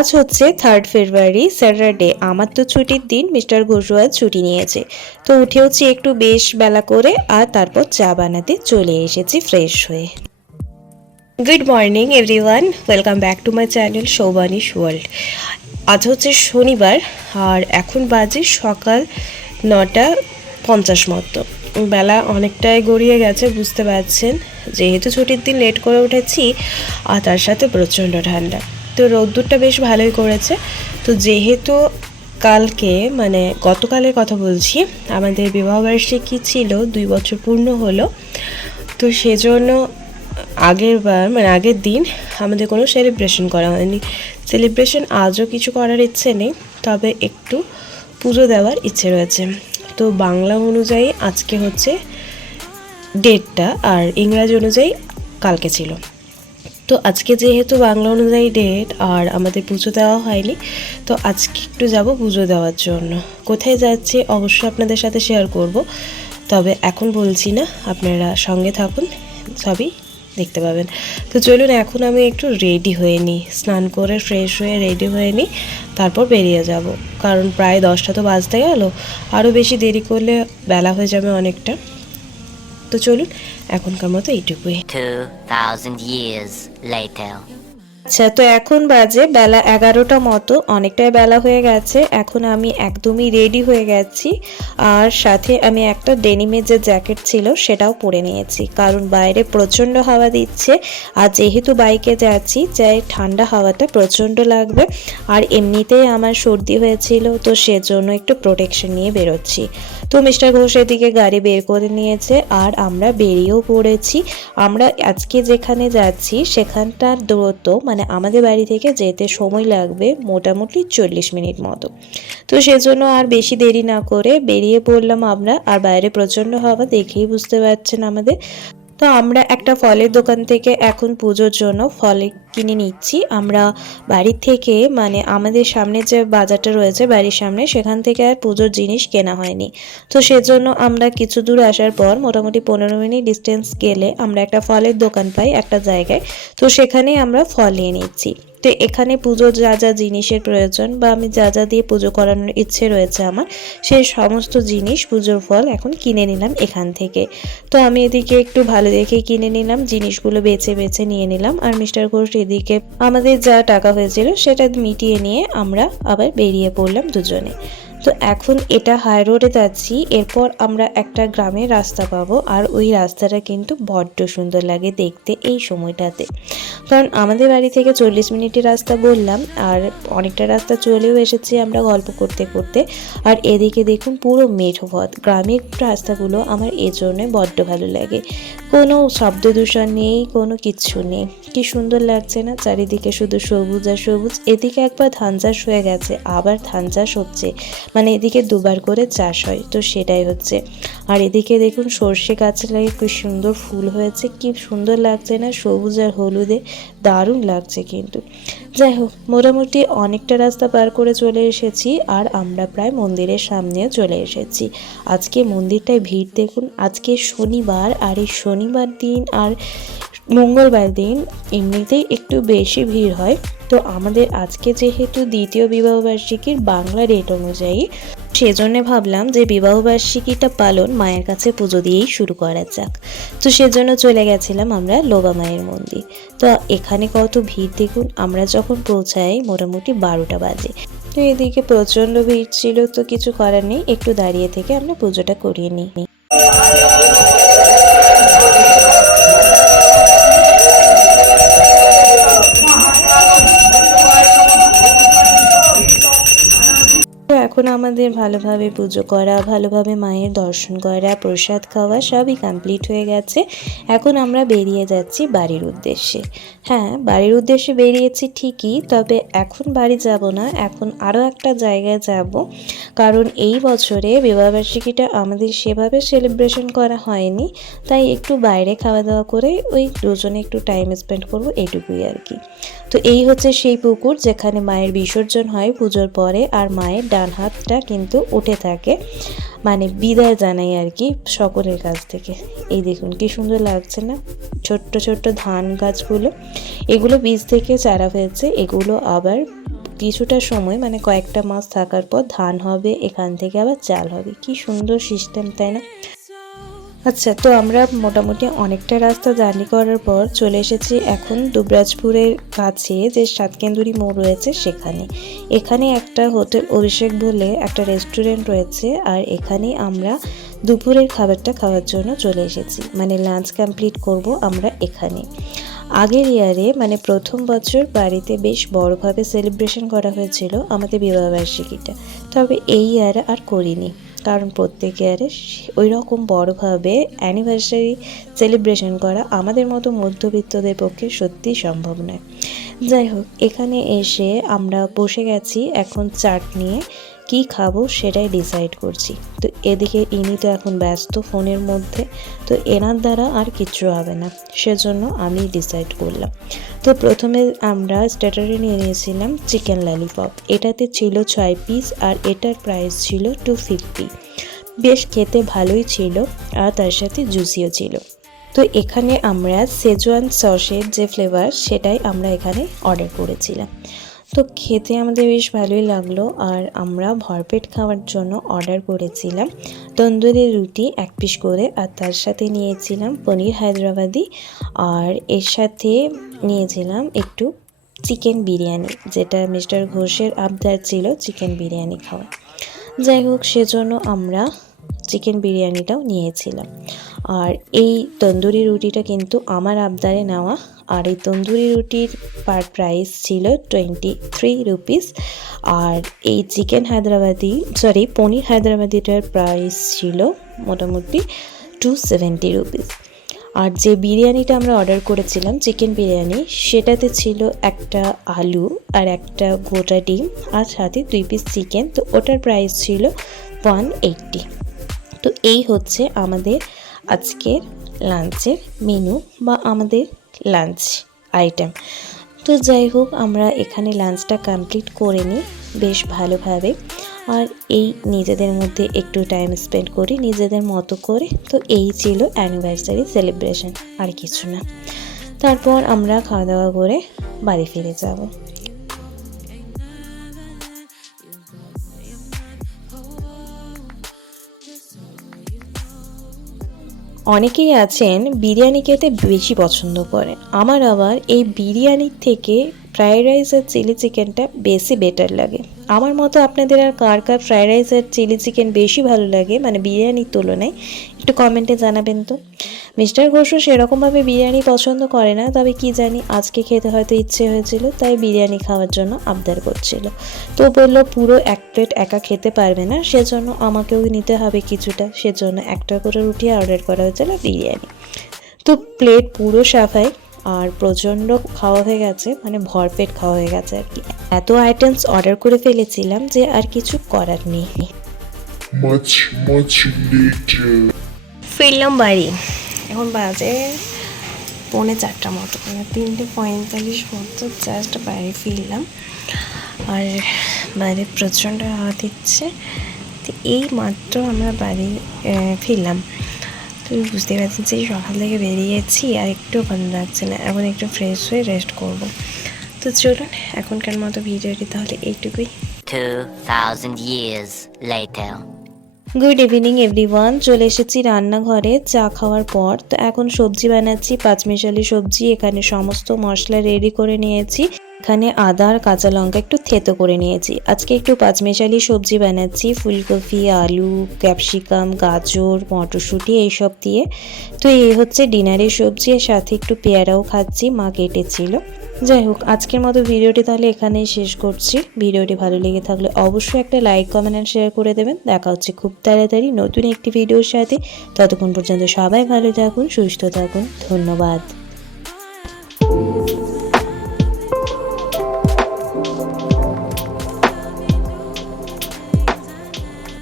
আজ হচ্ছে 3 ফেব্রুয়ারি স্যাটারডে। আমার তো ছুটির দিন, মিস্টার ঘোষও আজ ছুটি নিয়েছে। তো উঠেওছি একটু বেশ বেলা করে, আর তারপর চা বানাতে চলে এসেছি ফ্রেশ হয়ে। Good morning everyone, welcome back to my channel Shoubanish world. আজ হচ্ছে শনিবার আর এখন বাজে সকাল 9:50 মতো। বেলা অনেকটাই গড়িয়ে গেছে, বুঝতে পারছেন। যেহেতু ছুটির দিন লেট করে উঠেছি আর তার সাথে প্রচণ্ড ঠান্ডা, তো রোদ্দুরটা বেশ ভালোই করেছে। তো যেহেতু কালকে মানে গতকালের কথা বলছি, আমাদের বিবাহবার্ষিকী ছিল, 2 বছর পূর্ণ হলো। তো সেজন্য আগের দিন আমাদের কোনো সেলিব্রেশন করা হয়নি। সেলিব্রেশন আজও কিছু করার ইচ্ছে নেই, তবে একটু পুজো দেওয়ার ইচ্ছে রয়েছে। তো বাংলা অনুযায়ী আজকে হচ্ছে ডেটটা, আর ইংরাজি অনুযায়ী কালকে ছিল। তো আজকে যেহেতু বাংলা অনুযায়ী ডেট আর আমাদের পুজো দেওয়া হয়নি, তো আজকে একটু যাব পুজো দেওয়ার জন্য। কোথায় যাচ্ছি অবশ্যই আপনাদের সাথে শেয়ার করব, তবে এখন বলছি না, আপনারা সঙ্গে থাকুন, সবই দেখতে পাবেন। তো চলুন এখন আমি একটু রেডি হয়ে নিই, স্নান করে ফ্রেশ হয়ে রেডি হয়ে নিই, তারপর বেরিয়ে যাব। কারণ প্রায় 10টা তো বাজতে গেল, আরও বেশি দেরি করলে বেলা হয়ে যাবে অনেকটা। তো চলুন, এখনকার মতো এইটুকুই। 2000 years later. আচ্ছা, তো এখন বাজে বেলা 11টা মতো, অনেকটাই বেলা হয়ে গেছে। এখন আমি একদমই রেডি হয়ে গেছি, আর সাথে আমি একটা ডেনিমের যে জ্যাকেট ছিল সেটাও পরে নিয়েছি, কারণ বাইরে প্রচণ্ড হাওয়া দিচ্ছে। আর যেহেতু বাইকে যাচ্ছি, চাই ঠান্ডা হাওয়াটা প্রচণ্ড লাগবে, আর এমনিতেই আমার সর্দি হয়েছিল, তো সেজন্য একটু প্রোটেকশন নিয়ে বেরোচ্ছি। তো মিস্টার ঘোষ এদিকে গাড়ি বের করে নিয়েছে, আর আমরা বেরিয়েও পড়েছি। আমরা আজকে যেখানে যাচ্ছি সেখানটার দূরত্ব মানে আমাদের বাড়ি থেকে যেতে সময় লাগবে মোটামুটি 40 মিনিট মতো। তো সেজন্য আর বেশি দেরি না করে বেরিয়ে পড়লাম আমরা। আর বাইরে প্রচণ্ড হাওয়া, দেখেই বুঝতে পারছেন আমাদের। তো আমরা একটা ফলের দোকান থেকে এখন পুজোর জন্য ফল কিনে নিচ্ছি। আমরা বাড়ির থেকে মানে আমাদের সামনে যে বাজারটা রয়েছে বাড়ির সামনে, সেখান থেকে আর পুজোর জিনিস কেনা হয়নি। তো সেজন্য আমরা কিছু দূর আসার পর মোটামুটি 15 মিনিট ডিস্টেন্স গেলে আমরা একটা ফলের দোকান পাই একটা জায়গায়। তো সেখানেই আমরা ফল নিয়ে নিচ্ছি। তো এখানে পুজোর যা যা জিনিসের প্রয়োজন বা আমি যা যা দিয়ে পুজো করানোর ইচ্ছে রয়েছে আমার, সেই সমস্ত জিনিস পুজোর ফল এখন কিনে নিলাম এখান থেকে। তো আমি এদিকে একটু ভালো দেখে কিনে নিলাম, জিনিসগুলো বেছে বেছে নিয়ে নিলাম। আর মিস্টার ঘোষ এদিকে আমাদের যা টাকা হয়েছিল সেটা মিটিয়ে নিয়ে আমরা আবার বেরিয়ে পড়লাম দুজনে। তো এখন এটা হাই রোডে যাচ্ছি, এরপর আমরা একটা গ্রামের রাস্তা পাবো, আর ওই রাস্তাটা কিন্তু বড্ড সুন্দর লাগে দেখতে এই সময়টাতে। কারণ আমাদের বাড়ি থেকে 40 মিনিটের রাস্তা বললাম, আর অনেকটা রাস্তা চলেও এসেছি আমরা গল্প করতে করতে। আর এদিকে দেখুন পুরো মেঠো পথ, গ্রামের রাস্তাগুলো আমার এজন্য বড্ড ভালো লাগে। কোনো শব্দ দূষণ নেই, কোনো কিচ্ছু নেই। কি সুন্দর লাগছে না, চারিদিকে শুধু সবুজ আর সবুজ। এদিকে একবার ধান চাষ হয়ে গেছে, আবার ধান চাষ হচ্ছে, মানে এদিকে দুবার করে চাষ হয়, তো সেটাই হচ্ছে। আর এদিকে দেখুন সর্ষে গাছে লাগে কি সুন্দর ফুল হয়েছে, কি সুন্দর লাগছে না, সবুজ আর হলুদে দারুণ লাগছে কিন্তু। যাই হোক, মোটামুটি অনেকটা রাস্তা পার করে চলে এসেছি, আর আমরা প্রায় মন্দিরের সামনেও চলে এসেছি। আজকে মন্দিরটায় ভিড় দেখুন, আজকে শনিবার, আর এই শনিবার দিন আর মঙ্গলবার দিন এমনিতেই একটু বেশি ভিড় হয়। তো আমাদের আজকে যেহেতু দ্বিতীয় বিবাহবার্ষিকীর বাংলা ডেট অনুযায়ী, সেজন্য ভাবলাম যে বিবাহবার্ষিকীটা পালন মায়ের কাছে পুজো দিয়েই শুরু করা যাক। তো সেজন্য চলে গেছিলাম আমরা লোবা মায়ের মন্দির। তো এখানে কত ভিড় দেখুন, আমরা যখন পৌঁছাই মোটামুটি 12টা বাজে। তো এদিকে প্রচণ্ড ভিড় ছিল, তো কিছু করার নেই, একটু দাঁড়িয়ে থেকে আমরা পুজোটা করিয়ে নিই। এখন আমাদের ভালোভাবে পুজো করা, ভালোভাবে মায়ের দর্শন করা, প্রসাদ খাওয়া সবই কমপ্লিট হয়ে গেছে। এখন আমরা বেরিয়ে যাচ্ছি বাড়ির উদ্দেশ্যে। হ্যাঁ, বাড়ির উদ্দেশ্যে বেরিয়েছি ঠিকই, তবে এখন বাড়ি যাব না, এখন আরও একটা জায়গায় যাব। কারণ এই বছরে বিবাহবার্ষিকীটা আমাদের সেভাবে সেলিব্রেশন করা হয়নি, তাই একটু বাইরে খাওয়া দাওয়া করে ওই দুজনে একটু টাইম স্পেন্ড করব, এইটুকুই আর কি। তো এই হচ্ছে সেই পুকুর যেখানে মায়ের বিসর্জন হয় পুজোর পরে, আর মায়ের ডান হাতটা কিন্তু উঠে থাকে, মানে বিদায় জানাই আর কি সকলের কাছ থেকে। এই দেখুন কি সুন্দর লাগছে না, ছোট্ট ছোট্ট ধান গাছগুলো, এগুলো বীজ থেকে চারা হয়েছে, এগুলো আবার কিছুটা সময় মানে কয়েকটা মাস থাকার পর ধান হবে, এখান থেকে আবার চাল হবে। কি সুন্দর সিস্টেম, তাই না? আচ্ছা, তো আমরা মোটামুটি অনেকটা রাস্তা জার্নি করার পর চলে এসেছি এখন দুবরাজপুরের কাছে যে সাতকেন্দুরি মোড় রয়েছে সেখানে। এখানে একটা হোটেল অভিষেক বলে একটা রেস্টুরেন্ট রয়েছে, আর এখানে আমরা দুপুরের খাবারটা খাওয়ার জন্য চলে এসেছি, মানে লাঞ্চ কমপ্লিট করব আমরা এখানে। আগের ইয়ারে মানে প্রথম বছর বাড়িতে বেশ বড়োভাবে সেলিব্রেশন করা হয়েছিল আমাদের বিবাহবার্ষিকীটা, তবে এই ইয়ারে আর করিনি, কারণ প্রত্যেক ইয়ারে ওই রকম বড়োভাবে অ্যানিভার্সারি সেলিব্রেশন করা আমাদের মতো মধ্যবিত্তদের পক্ষে সত্যিই সম্ভব নয়। যাই হোক, এখানে এসে আমরা বসে গেছি এখন চাট নিয়ে, কি খাবো সেটাই ডিসাইড করছি। তো এদিকে ইনি তো এখন ব্যস্ত ফোনের মধ্যে, তো এনার দ্বারা আর কিচ্ছু হবে না, সেজন্য আমি ডিসাইড করলাম। তো প্রথমে আমরা স্টার্টারে নিয়ে নিয়েছিলাম চিকেন ললিপপ, এটাতে ছিল 6 পিস আর এটার প্রাইস ছিল 250। বেশ খেতে ভালোই ছিল আর তার সাথে জুসিও ছিল। তো এখানে আমরা সেজওয়ান সসের যে ফ্লেভার সেটাই আমরা এখানে অর্ডার করেছিলাম। তো খেতে আমাদের বেশ ভালোই লাগলো, আর আমরা ভরপেট খাওয়ার জন্য অর্ডার করেছিলাম তন্দুরি রুটি 1 পিস করে, আর তার সাথে নিয়েছিলাম পনির হায়দ্রাবাদি, আর এর সাথে নিয়েছিলাম একটু চিকেন বিরিয়ানি, যেটা মিস্টার ঘোষের আবদার ছিল চিকেন বিরিয়ানি খাওয়া। যাই হোক, সেজন্য আমরা চিকেন বিরিয়ানিটাও নিয়েছিলাম। আর এই তন্দুরি রুটিটা কিন্তু আমার আবদারে নেওয়া, আর এই তন্দুরি রুটির পার প্রাইস ছিল 23 রুপিস, আর এই চিকেন হায়দ্রাবাদি পনির হায়দ্রাবাদিটার প্রাইস ছিল মোটামুটি 270 রুপিস। আর যে বিরিয়ানিটা আমরা অর্ডার করেছিলাম চিকেন বিরিয়ানি, সেটাতে ছিল একটা আলু আর একটা গোটা ডিম আর সাথে 2 পিস চিকেন, তো ওটার প্রাইস ছিল 180। তো এই হচ্ছে আমাদের আজকের লাঞ্চের মেনু বা আমাদের লাঞ্চ আইটেম। তো যাই হোক, আমরা এখানে লাঞ্চটা কমপ্লিট করে নিই বেশ ভালোভাবে, আর এই নিজেদের মধ্যে একটু টাইম স্পেন্ড করি নিজেদের মতো করে। তো এই ছিল অ্যানিভার্সারি সেলিব্রেশন, আর কিছু না। তারপর আমরা খাওয়া দাওয়া করে বাড়ি ফিরে যাব। অনেকেই আছেন বিরিয়ানি খেতে বেশি পছন্দ করেন, আমার আবার এই বিরিয়ানির থেকে ফ্রাইড রাইস আর চিলি চিকেনটা বেশি বেটার লাগে। আমার মতো আপনাদের আর কার কার ফ্রাইড রাইস আর চিলি চিকেন বেশি ভালো লাগে মানে বিরিয়ানির তুলনায়, একটু কমেন্টে জানাবেন তো। মিস্টার ঘোষও সেরকমভাবে বিরিয়ানি পছন্দ করে না, তবে কি জানি আজকে খেতে হয়তো ইচ্ছে হয়েছিল তাই বিরিয়ানি খাওয়ার জন্য আবদার করছিল। তো বললো পুরো 1 প্লেট একা খেতে পারবে না, সেজন্য আমাকেও নিতে হবে কিছুটা, সেজন্য একটা করে রুটি অর্ডার করা হয়েছিল বিরিয়ানি। তো প্লেট পুরো সাফাই, আর প্রচণ্ড খাওয়া হয়ে গেছে, মানে ভরপেট খাওয়া হয়ে গেছে আর কি। এত আইটেমস অর্ডার করে ফেলেছিলাম যে আর কিছু করার নেই। ফিরলাম বাড়ি, এখন বাজে 3:45 মতো, মানে 3:45 মতো জাস্ট বাড়ি ফিরলাম, আর বাইরে প্রচণ্ড হাওয়া দিচ্ছে। তো এই মাত্র আমরা বাড়ি ফিরলাম। তো বুঝতে পারছি যে সকাল থেকে বেরিয়েছি আর একটু ভালো লাগছে না, এখন একটু ফ্রেশ হয়ে রেস্ট করব। তো চলুন এখনকার মতো ভিডিওটি তাহলে এইটুকুই। 2000 years later. Good evening everyone, চলে এসেছি রান্নাঘরে চা খাওয়ার পর। তো এখন সবজি বানাচ্ছি, পাঁচমিশালি সবজি। এখানে সমস্ত মশলা রেডি করে নিয়েছি, এখানে আদা আর কাঁচা লঙ্কা একটু থেতো করে নিয়েছি। আজকে একটু পাঁচমিশালি সবজি বানাচ্ছি, ফুলকপি, আলু, ক্যাপসিকাম, গাজর, মটরশুঁটি এইসব দিয়ে। তো এই হচ্ছে ডিনারের সবজি, এর সাথে একটু পেয়ারাও খাচ্ছি, মা কেটেছিল। যাই হোক, আজকের মতো ভিডিওটি তাহলে এখানেই শেষ করছি। ভিডিওটি ভালো লেগে থাকলে অবশ্যই একটা লাইক, কমেন্ট অ্যান্ড শেয়ার করে দেবেন। দেখা হচ্ছে খুব তাড়াতাড়ি নতুন একটি ভিডিওর সাথে। ততক্ষণ পর্যন্ত সবাই ভালো থাকুন, সুস্থ থাকুন। ধন্যবাদ।